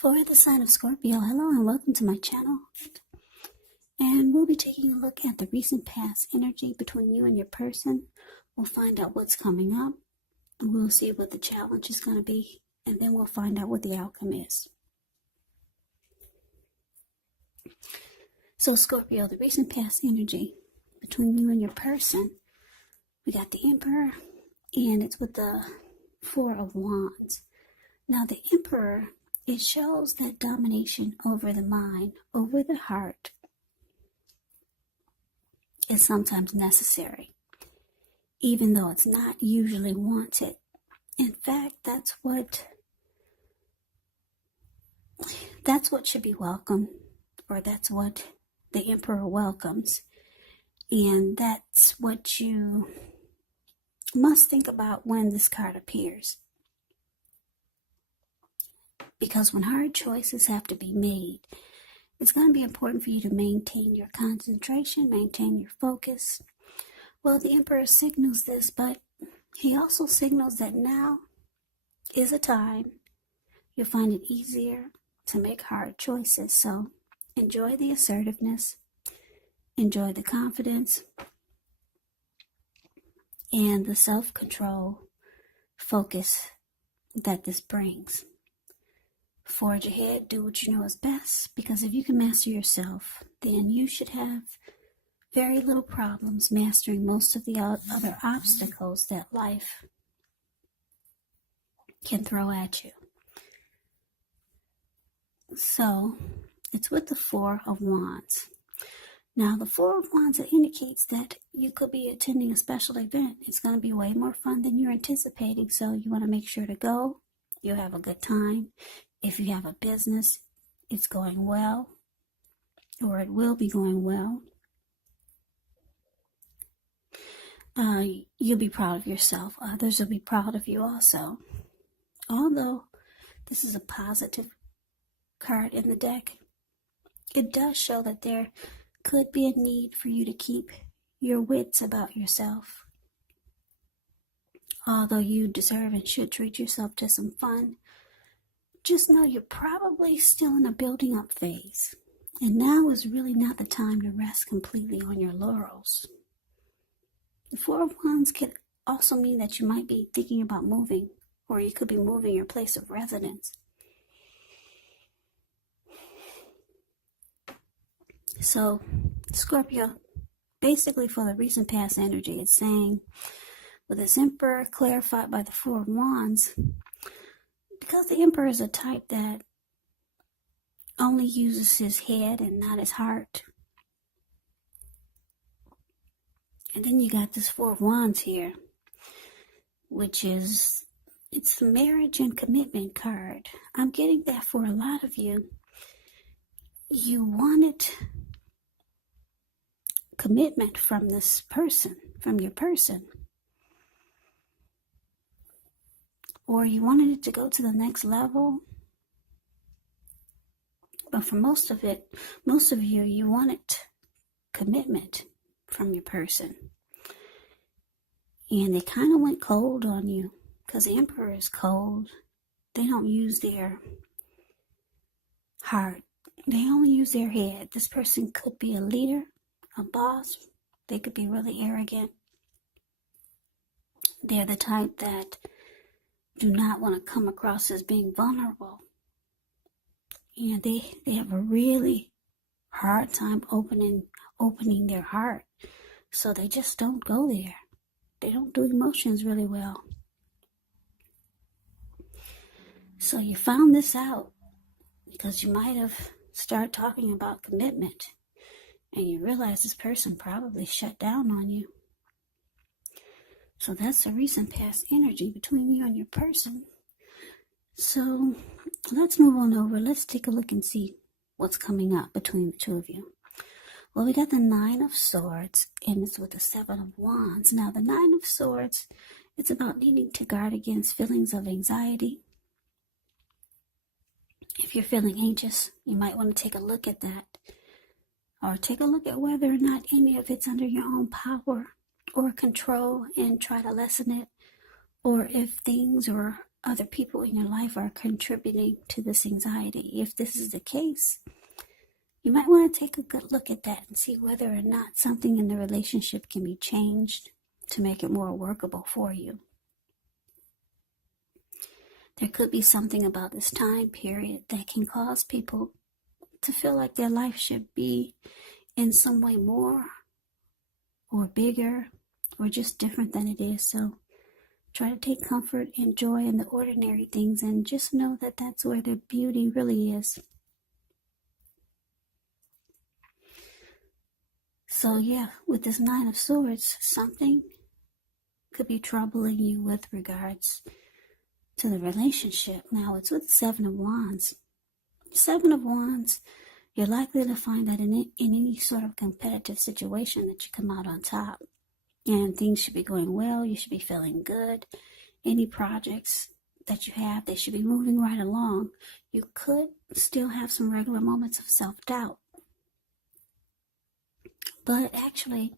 For the sign of Scorpio, hello and welcome to my channel. And we'll be taking a look at the recent past energy between you and your person. We'll find out what's coming up. We'll see what the challenge is going to be. And then we'll find out what the outcome is. So Scorpio, the recent past energy between you and your person. We got the Emperor, and it's with the Four of Wands. Now the Emperor, it shows that domination over the mind, over the heart, is sometimes necessary, even though it's not usually wanted. In fact, that's what should be welcomed, or that's what the Emperor welcomes. And that's what you must think about when this card appears. Because when hard choices have to be made, it's going to be important for you to maintain your concentration, maintain your focus. Well, the Emperor signals this, but he also signals that now is a time you'll find it easier to make hard choices. So enjoy the assertiveness, enjoy the confidence, and the self-control, focus that this brings. Forge ahead, do what you know is best, because if you can master yourself, then you should have very little problems mastering most of the other obstacles that life can throw at you. So, it's with the Four of Wands. Now, the Four of Wands, it indicates that you could be attending a special event. It's going to be way more fun than you're anticipating, so you want to make sure to go. You'll have a good time. If you have a business, it's going well, or it will be going well. You'll be proud of yourself. Others will be proud of you also. Although this is a positive card in the deck, it does show that there could be a need for you to keep your wits about yourself. Although you deserve and should treat yourself to some fun, just know you're probably still in a building up phase. And now is really not the time to rest completely on your laurels. The Four of Wands could also mean that you might be thinking about moving, or you could be moving your place of residence. So, Scorpio, basically for the recent past energy, it's saying, with this Emperor clarified by the Four of Wands, because the Emperor is a type that only uses his head and not his heart. And then you got this Four of Wands here, which is, it's the marriage and commitment card. I'm getting that for a lot of you. You wanted commitment from this person, from your person. Or you wanted it to go to the next level. But for most of you, you wanted commitment from your person. And they kind of went cold on you, because the Emperor is cold. They don't use their heart. They only use their head. This person could be a leader, a boss. They could be really arrogant. They're the type that do not want to come across as being vulnerable. And they have a really hard time opening their heart. So they just don't go there. They don't do emotions really well. So you found this out because you might have started talking about commitment, and you realize this person probably shut down on you. So that's the recent past energy between you and your person. So let's move on over. Let's take a look and see what's coming up between the two of you. Well, we got the Nine of Swords, and it's with the Seven of Wands. Now, the Nine of Swords, it's about needing to guard against feelings of anxiety. If you're feeling anxious, you might want to take a look at that. Or take a look at whether or not any of it's under your own power or control and try to lessen it. Or if things or other people in your life are contributing to this anxiety. If this is the case, you might want to take a good look at that and see whether or not something in the relationship can be changed to make it more workable for you. There could be something about this time period that can cause people to feel like their life should be in some way more or bigger or just different than it is. So try to take comfort and joy in the ordinary things and just know that that's where the beauty really is. So yeah, with this Nine of Swords, something could be troubling you with regards to the relationship. Now it's with the Seven of Wands. Seven of Wands, you're likely to find that in any sort of competitive situation that you come out on top. And things should be going well. You should be feeling good. Any projects that you have, they should be moving right along. You could still have some regular moments of self-doubt. But actually,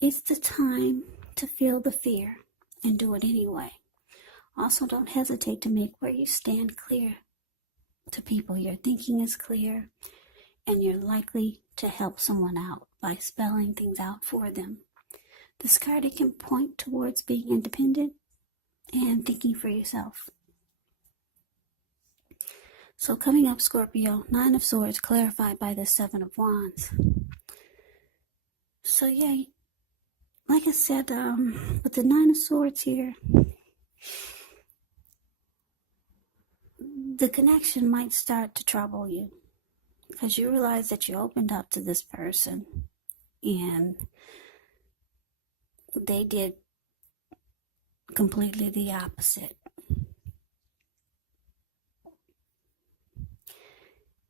it's the time to feel the fear and do it anyway. Also, don't hesitate to make where you stand clear to people. Your thinking is clear, and you're likely to help someone out by spelling things out for them. This card, it can point towards being independent and thinking for yourself. So coming up, Scorpio, Nine of Swords clarified by the Seven of Wands. So yeah, like I said, with the Nine of Swords here, the connection might start to trouble you because you realize that you opened up to this person and they did completely the opposite.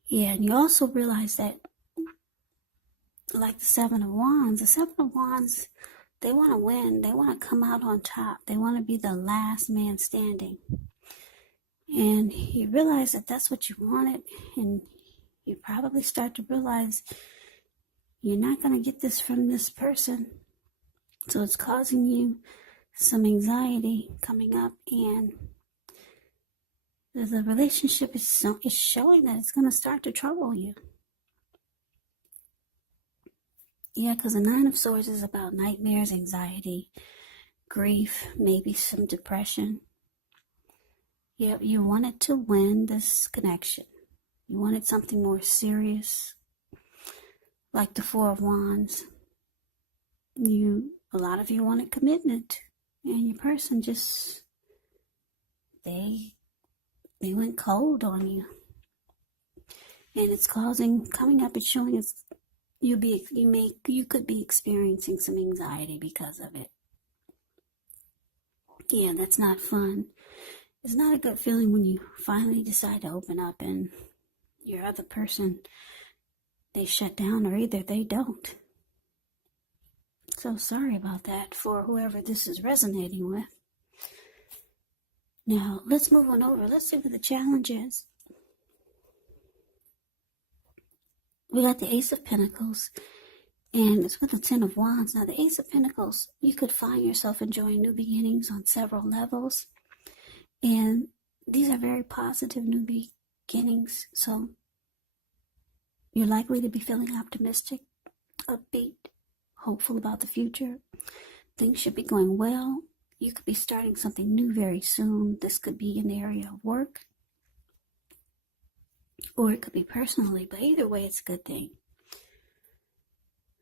Yeah, and you also realize that, like the Seven of Wands, they want to win. They want to come out on top. They want to be the last man standing. And you realize that that's what you wanted, and you probably start to realize you're not going to get this from this person. So it's causing you some anxiety coming up, and the relationship is showing that it's going to start to trouble you. Yeah, because the Nine of Swords is about nightmares, anxiety, grief, maybe some depression. Yeah, you wanted to win this connection. You wanted something more serious, like the Four of Wands. A lot of you wanted commitment, and your person just, they went cold on you. And it's coming up, it's showing us you could be experiencing some anxiety because of it. Yeah, that's not fun. It's not a good feeling when you finally decide to open up and your other person, they shut down, or either they don't. So sorry about that for whoever this is resonating with. Now, let's move on over. Let's see what the challenge is. We got the Ace of Pentacles, and it's with the Ten of Wands. Now, the Ace of Pentacles, you could find yourself enjoying new beginnings on several levels. And these are very positive new beginnings. So you're likely to be feeling optimistic, upbeat, hopeful about the future. Things should be going well. You could be starting something new very soon. This could be in the area of work, or it could be personally, but either way, it's a good thing.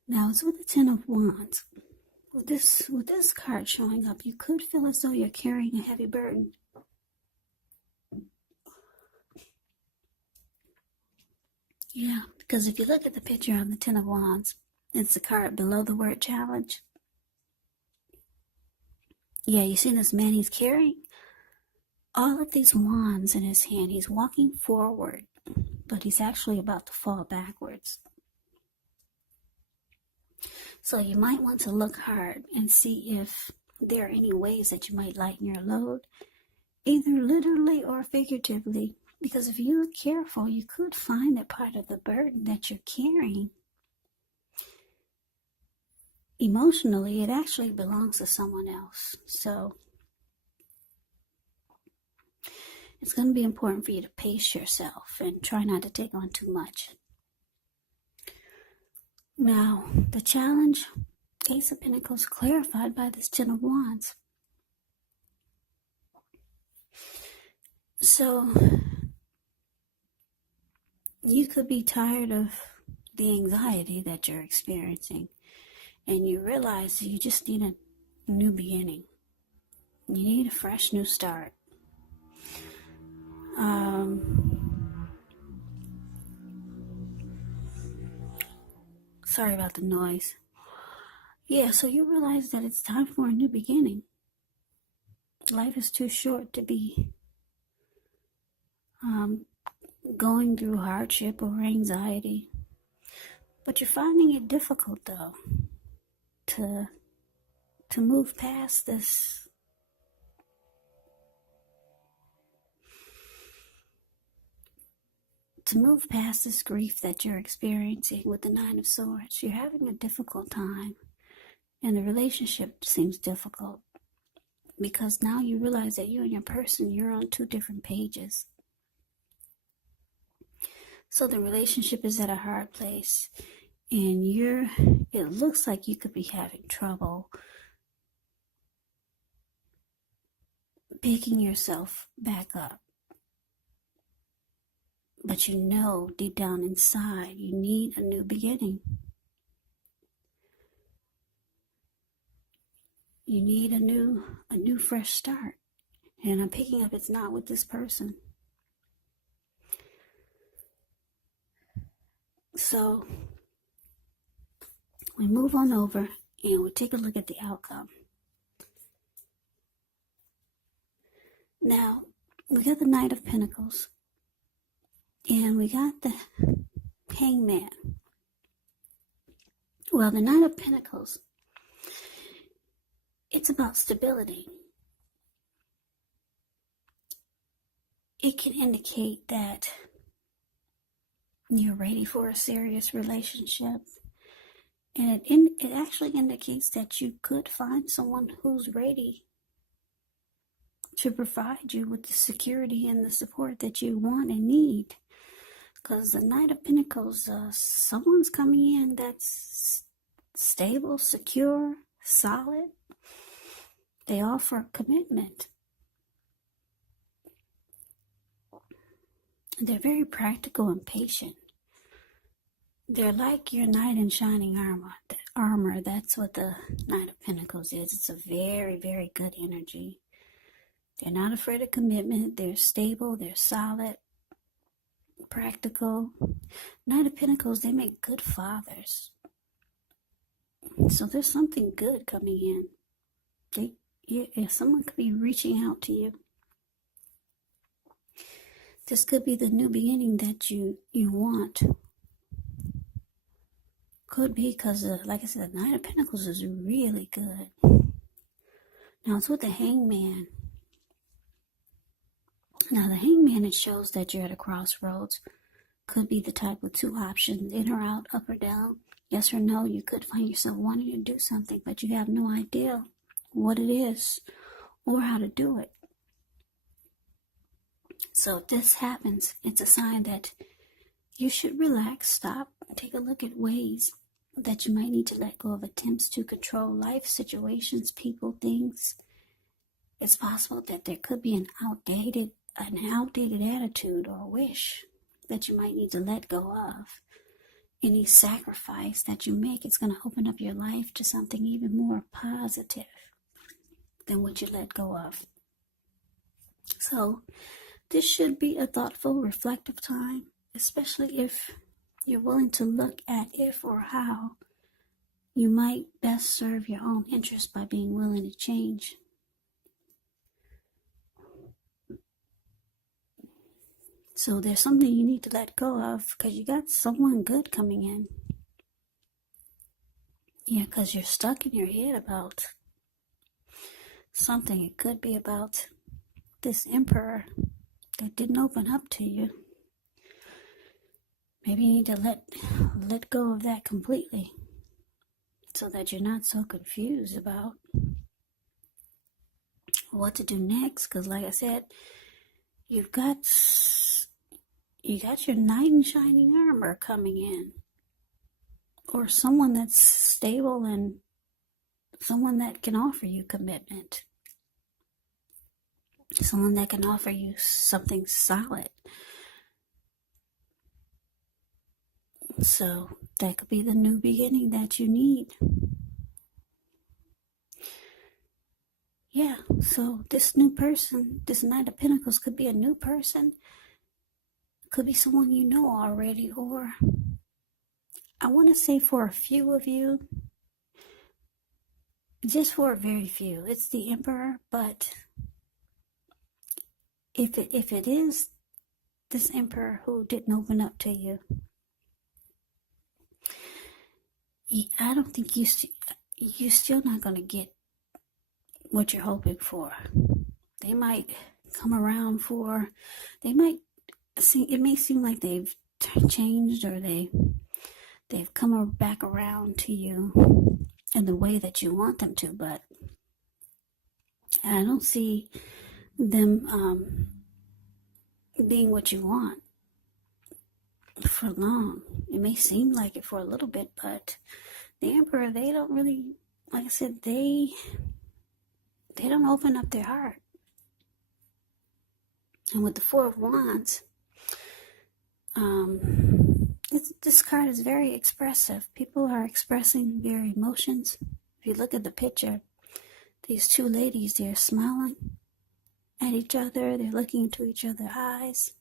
Now, it's with the Ten of Wands. With this card showing up, you could feel as though you're carrying a heavy burden. Yeah, because if you look at the picture of the Ten of Wands, it's the card below the word challenge. Yeah, you see this man, he's carrying all of these wands in his hand. He's walking forward, but he's actually about to fall backwards. So you might want to look hard and see if there are any ways that you might lighten your load, either literally or figuratively. Because if you look careful, you could find that part of the burden that you're carrying, emotionally, it actually belongs to someone else. So It's going to be important for you to pace yourself and try not to take on too much. Now, the challenge, Ace of Pentacles, clarified by this Ten of Wands. So, you could be tired of the anxiety that you're experiencing, and you realize you just need a new beginning. You need a fresh new start. Sorry about the noise. Yeah, so you realize that it's time for a new beginning. Life is too short to be going through hardship or anxiety. But you're finding it difficult, though, to move past this. To move past this grief that you're experiencing with the Nine of Swords. You're having a difficult time, and the relationship seems difficult because now you realize that you and your person, you're on two different pages. So the relationship is at a hard place, and it looks like you could be having trouble picking yourself back up. But you know deep down inside you need a new beginning. You need a new fresh start. And I'm picking up it's not with this person. So we move on over and we take a look at the outcome. Now, we got the Knight of Pentacles. And we got the Hangman. Well, the Knight of Pentacles, it's about stability. It can indicate that you're ready for a serious relationship. And it actually indicates that you could find someone who's ready to provide you with the security and the support that you want and need. Because the Knight of Pentacles, someone's coming in that's stable, secure, solid. They offer commitment. They're very practical and patient. They're like your knight in shining armor. That's what the Knight of Pentacles is. It's a very, very good energy. They're not afraid of commitment. They're stable. They're solid. Practical. Knight of Pentacles, they make good fathers. So there's something good coming in. Someone could be reaching out to you. This could be the new beginning that you want. Could be because, like I said, the Knight of Pentacles is really good. Now it's with the Hangman. Now the Hangman, it shows that you're at a crossroads. Could be the type with two options, in or out, up or down, yes or no. You could find yourself wanting to do something, but you have no idea what it is or how to do it. So if this happens, it's a sign that you should relax, stop, take a look at ways that you might need to let go of attempts to control life, situations, people, things. It's possible that there could be an outdated attitude or wish that you might need to let go of. Any sacrifice that you make is going to open up your life to something even more positive than what you let go of. So this should be a thoughtful, reflective time, especially if you're willing to look at if or how you might best serve your own interest by being willing to change. So there's something you need to let go of because you got someone good coming in. Yeah, because you're stuck in your head about something. It could be about this emperor that didn't open up to you. Maybe you need to let go of that completely so that you're not so confused about what to do next. Because like I said, you've got your knight in shining armor coming in, or someone that's stable and someone that can offer you commitment, someone that can offer you something solid. So that could be the new beginning that you need. Yeah, so this new person, this Knight of Pentacles, could be a new person. Could be someone you know already, or I want to say for a few of you, just for a very few, it's the Emperor. But if it is this Emperor who didn't open up to you, I don't think you're still not going to get what you're hoping for. They might come around for, they might see, it may seem like they've changed, or they've come back around to you in the way that you want them to, but I don't see them being what you want for long. It may seem like it for a little bit, but the Emperor, they don't really, like I said, they don't open up their heart. And with the Four of Wands, this card is very expressive. People are expressing their emotions. If you look at the picture, these two ladies, they're smiling at each other. They're looking into each other's eyes,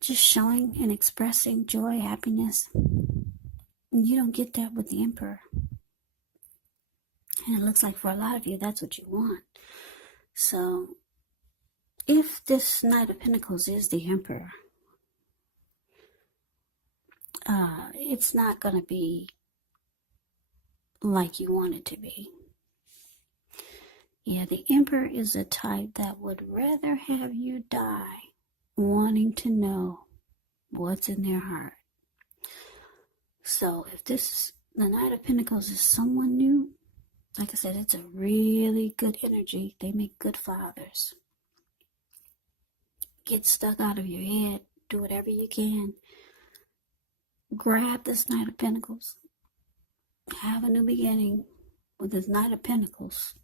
just showing and expressing joy, happiness. And you don't get that with the Emperor. And it looks like for a lot of you, that's what you want. So if this Knight of Pentacles is the Emperor, it's not going to be like you want it to be. Yeah, the Emperor is a type that would rather have you die wanting to know what's in their heart. So if the Knight of Pentacles is someone new, like I said, it's a really good energy. They make good fathers. Get stuck out of your head. Do whatever you can. Grab this Knight of Pentacles. Have a new beginning with this Knight of Pentacles.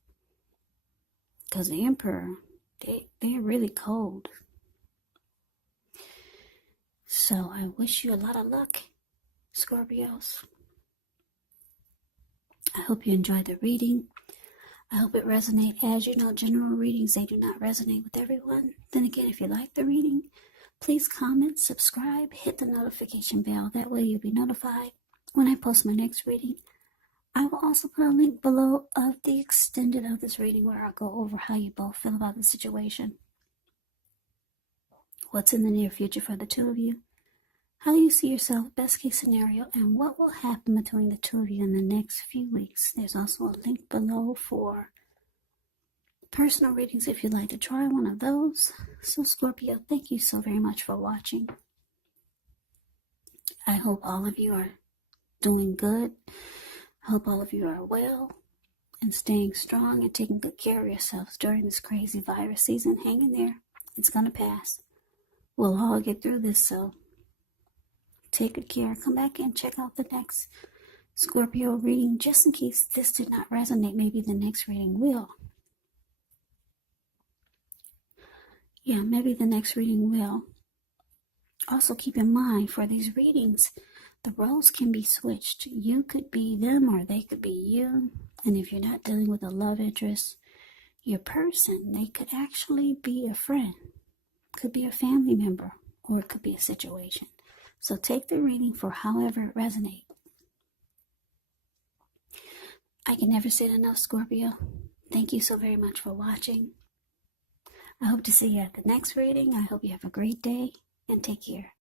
Because the Emperor, they're really cold. So I wish you a lot of luck, Scorpios. I hope you enjoyed the reading. I hope it resonates. As you know, general readings, they do not resonate with everyone. Then again, if you like the reading, please comment, subscribe, hit the notification bell. That way you'll be notified when I post my next reading. I will also put a link below of the extended of this reading where I'll go over how you both feel about the situation. What's in the near future for the two of you. How you see yourself, best case scenario, and what will happen between the two of you in the next few weeks. There's also a link below for personal readings if you'd like to try one of those. So Scorpio, thank you so very much for watching. I hope all of you are doing good. I hope all of you are well and staying strong and taking good care of yourselves during this crazy virus season. Hang in there. It's going to pass. We'll all get through this, so take good care. Come back and check out the next Scorpio reading just in case this did not resonate. Maybe the next reading will. Yeah, maybe the next reading will. Also keep in mind for these readings, the roles can be switched. You could be them or they could be you. And if you're not dealing with a love interest, your person, they could actually be a friend. Could be a family member, or it could be a situation. So take the reading for however it resonates. I can never say it enough, Scorpio. Thank you so very much for watching. I hope to see you at the next reading. I hope you have a great day and take care.